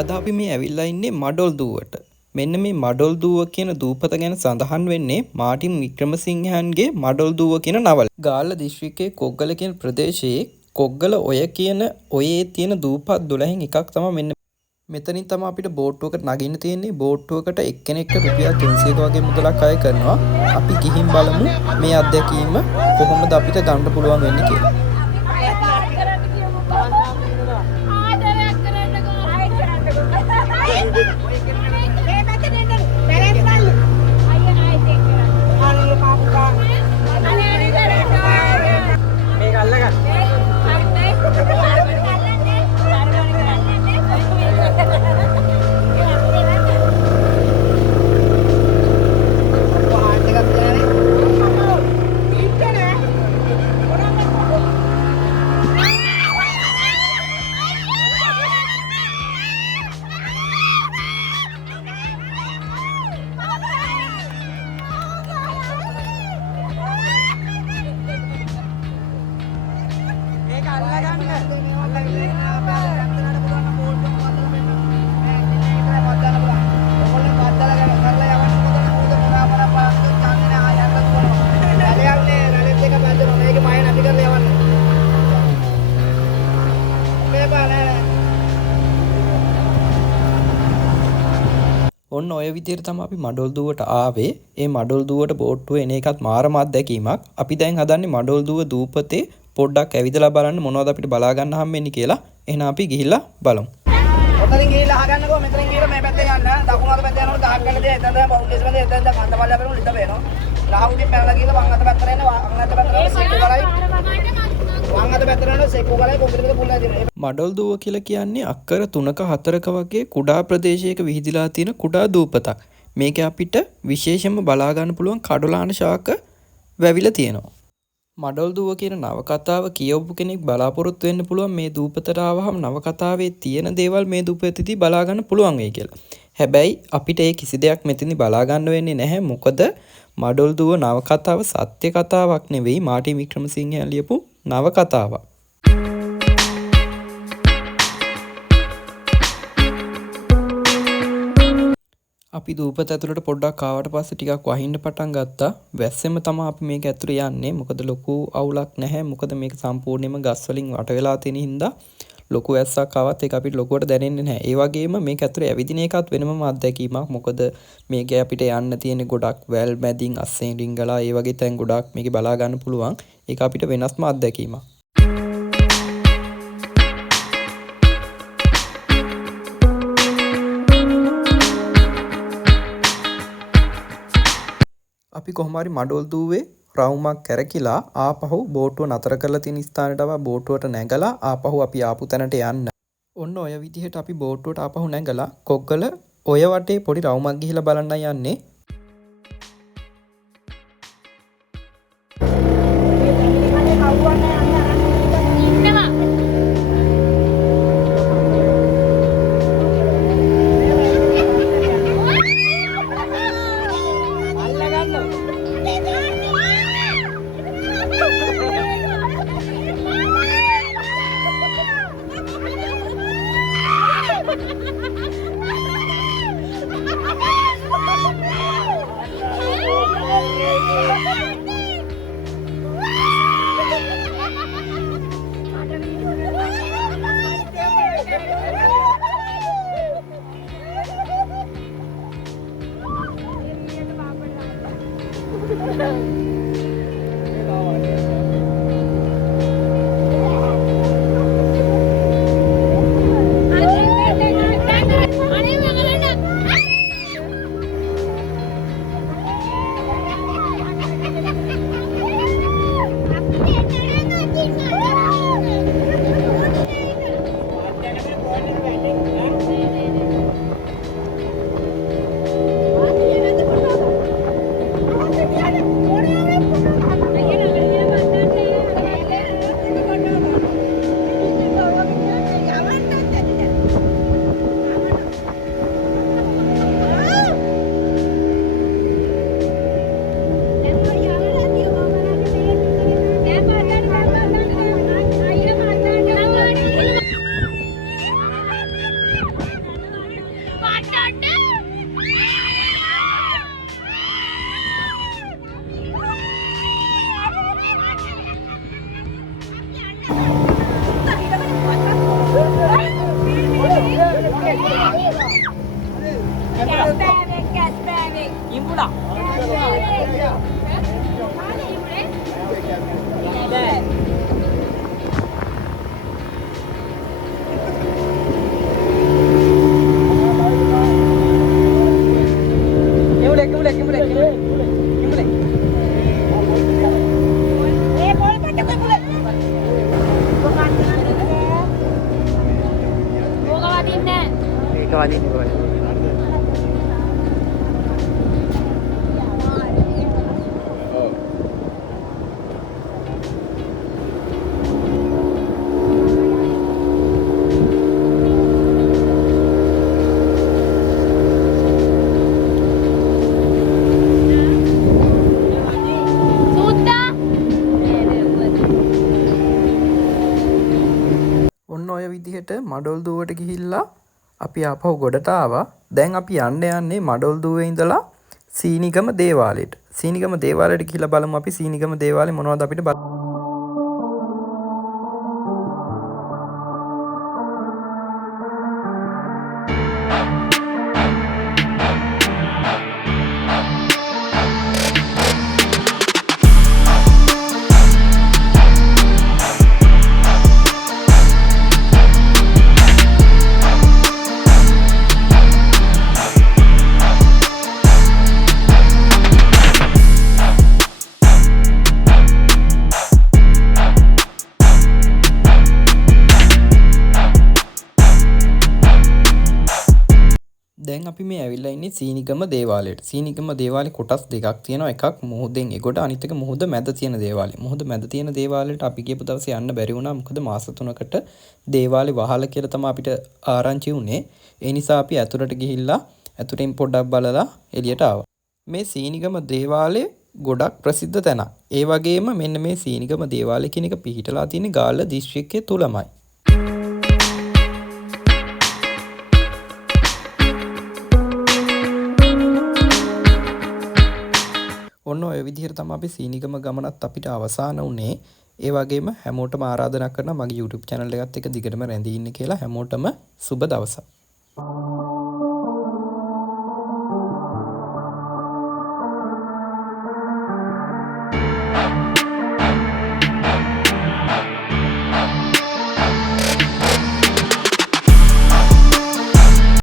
අද අපි මේ ඇවිල්ලා ඉන්නේ මඩොල් දුවට. මෙන්න මේ මඩොල් දුව කියන දූපත ගැන සඳහන් වෙන්නේ මාටින් වික්‍රමසිංහයන්ගේ මඩොල් දුව කියන නවල. ගාල්ල දිස්ත්‍රික්කයේ කොග්ගල කියන ප්‍රදේශයේ කොග්ගල ඔය කියන ඔයේ තියෙන දූපත් 12න් එකක් තමයි මෙන්න මෙතනින් තමයි අපිට බෝට්ටුවකට නගින්න තියෙන්නේ. බෝට්ටුවකට එක්කෙනෙක්ට රුපියල් 300ක වගේ මුදලක් අය කරනවා. අපි ගිහින් බලමු මේ අත්දැකීම කොහොමද අපිට ගන්න පුළුවන් වෙන්නේ කියලා. ඔන්න ඔය විදිහට තමයි අපි මඩොල් දුවට ආවේ. ඒ මඩොල් දුවට බෝට්ටුව එන එකත් මාරම අත්දැකීමක්. අපි දැන් හදන්නේ මඩොල් දුව දූපතේ පොඩ්ඩක් ඇවිදලා බලන්න මොනවද අපිට බලා ගන්න හම්බෙන්නේ කියලා. එහෙනම් අපි ගිහිල්ලා බලමු. ඔතනින් ගිහිල්ලා අහගන්නකෝ මෙතනින් ගිහිල්ලා මේ පැත්තේ යන්න. දකුණු අත පැත්තේ යනකොට ගහක් ගන්න දේ එතන තමයි බෞද්ධ ඉස්මද එතන දැන් කන්ද පල්ලය වෙනු ලිද වෙනවා. රාහුගේ පැනලා ගිහිල්ලා වම් අත පැත්තට එන්න වම් අත පැත්තට සෙක්කු කරයි. වම් අත පැත්තට යනවා සෙක්කු කරයි කොම්පියුටර් පුල්ලා දෙනවා. මඩොල් දුව කියලා කියන්නේ අක්කර 3ක 4ක වගේ කුඩා ප්‍රදේශයක විහිදිලා තියෙන කුඩා දූපතක්. මේක අපිට විශේෂයෙන්ම බලා ගන්න පුළුවන් කඩොලාන ශාක වැවිලා තියෙනවා. මඩොල් දුව කියන නවකතාව කියවපු කෙනෙක් බලාපොරොත්තු වෙන්න පුළුවන් මේ දූපතට ආවහම නවකතාවේ තියෙන දේවල් මේ දූපතේදී බලා ගන්න පුළුවන් වෙයි කියලා. හැබැයි අපිට ඒ කිසි දෙයක් මෙතනදී බලා ගන්න වෙන්නේ නැහැ. මොකද මඩොල් දුව නවකතාව සත්‍ය කතාවක් නෙවෙයි මාටින් වික්‍රමසිංහයන් ලියපු නවකතාවක්. අපි දූපත ඇතුළට පොඩ්ඩක් ආවට පස්සේ ටිකක් වහින්න පටන් ගත්තා. වැස්සෙම තමයි අපි මේක ඇතුළේ යන්නේ. මොකද ලොකු අවුලක් නැහැ. මොකද මේක සම්පූර්ණයෙන්ම ගස් වලින් වට වෙලා තියෙන හින්දා ලොකු වැස්සක් ආවත් ඒක අපිට ලොකුවට දැනෙන්නේ නැහැ. ඒ වගේම මේක ඇතුළේ ඇවිදින එකත් වෙනම අත්දැකීමක්. මොකද මේක අපිට යන්න තියෙන ගොඩක් වැල් මැදින් අස්සෙන් රිංගලා ඒ වගේ තැන් ගොඩක් මේකේ බලා ගන්න පුළුවන්. ඒක අපිට වෙනස්ම අත්දැකීමක්. අපි කොහොම හරි මඩොල් දුවේ රවුමක් කැරකිලා ආපහු බෝට්ටුව නතර කරලා තියෙන ස්ථානයට ආවා. බෝට්ටුවට නැගලා ආපහු අපි ආපු තැනට යන්න. ඔන්න ඔය විදිහට අපි බෝට්ටුවට ආපහු නැගලා කොග්ගල ඔය වටේ පොඩි රවුමක් ගිහිලා බලන්න යන්නේ. ඒක වදින්න ඕනේ. ඔන්න ඔය විදිහට මඩොල් දුවට ගිහිල්ලා අපි ආපහු ගොඩට ආවා. දැන් අපි යන්නේ මඩොල් දුවේ ඉඳලා සීනිගම දේවාලයට. සීනිගම දේවාලයට ගිහිල්ලා බලමු අපි සීනිගම දේවාලේ මොනවද අපිට දැන් අපි මේ ඇවිල්ලා ඉන්නේ සීනිගම දේවාලයට. සීනිගම දේවාලේ කොටස් දෙකක් තියෙනවා. එකක් මුහුදෙන් එගොඩ, අනිත් එක මුහුද මැද තියෙන දේවාලය. මුහුද මැද තියෙන දේවාලයට අපි ගියපු දවසේ යන්න බැරි වුණා. මොකද මාස 3කට දේවාලේ වහලා කියලා තමයි අපිට ආරංචි වුණේ. ඒ නිසා අපි ඇතුළට ගිහිල්ලා ඇතුළෙන් පොඩ්ඩක් බලලා එළියට ආවා. මේ සීනිගම දේවාලය ගොඩක් ප්‍රසිද්ධ තැනක්. ඒ වගේම මෙන්න මේ සීනිගම දේවාලය කියන එක පිහිටලා තියෙන්නේ ගාල්ල දිස්ත්‍රික්කයේ තුලමයි. ඔන්න ඔය විදිහට තමයි අපි සීනිගම ගමනත් අපිට අවසන් වුණේ. ඒ වගේම හැමෝටම ආරාධනා කරනවා මගේ YouTube channel එකත් එක්ක දිගටම රැඳී ඉන්න කියලා. හැමෝටම සුබ දවසක්.